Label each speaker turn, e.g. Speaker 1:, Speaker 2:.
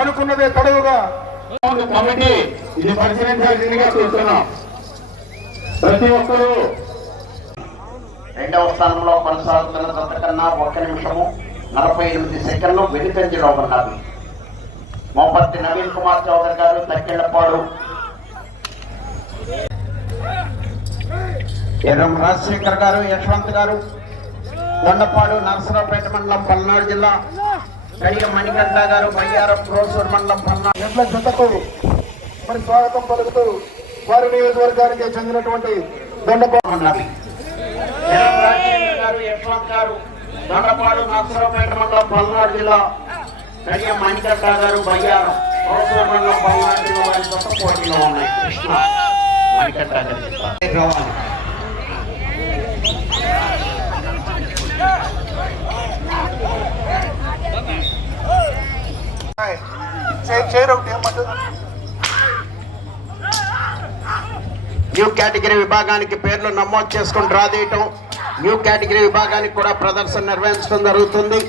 Speaker 1: అనుకున్నదే తడవుగా కమిటీ ఇది పరిశీలించాల్సిందిగా చూస్తున్నాం. ప్రతి ఒక్కరూ
Speaker 2: రెండవ స్థానంలో కొనసాగుతున్న జత ఒక్క నిమిషము నలభై ఎనిమిది సెకండ్లు వెనుకంజలో ఉన్నారు. మోపర్తి నవీన్ కుమార్ చౌదరి గారు తక్కెళ్ళపాడు ఎర్రం రాజశేఖర్ గారు యశ్వంత్ గారు. కొండపాడు నరసరావుపేట మండలం పల్నాడు జిల్లా. కడిగ మణికంఠ గారు బయ్యారం ప్రోసూరు మండలం పల్నాడు.
Speaker 1: జతకు మరి స్వాగతం పలుకుతూ వారి నియోజకవర్గానికి చెందినటువంటి దొండపా
Speaker 2: ఉన్నవి ఎర్రం రాజశేఖర్ గారు దొండపాడు నరసరావుపేట మండలం పల్నాడు జిల్లా. కడిగ మణికంఠ గారు బయ్యారం ప్రోసూరు మండలం పల్నాడు జిల్లా వారి జత పోటీలో ఉన్నాయి. మణికంఠ గారి
Speaker 1: చైర్ ఒకటి
Speaker 2: న్యూ కేటగిరీ విభాగానికి పేర్లు నమోదు చేసుకుని డ్రా తీయటం న్యూ కేటగిరీ విభాగానికి కూడా ప్రదర్శన నిర్వహించడం జరుగుతుంది.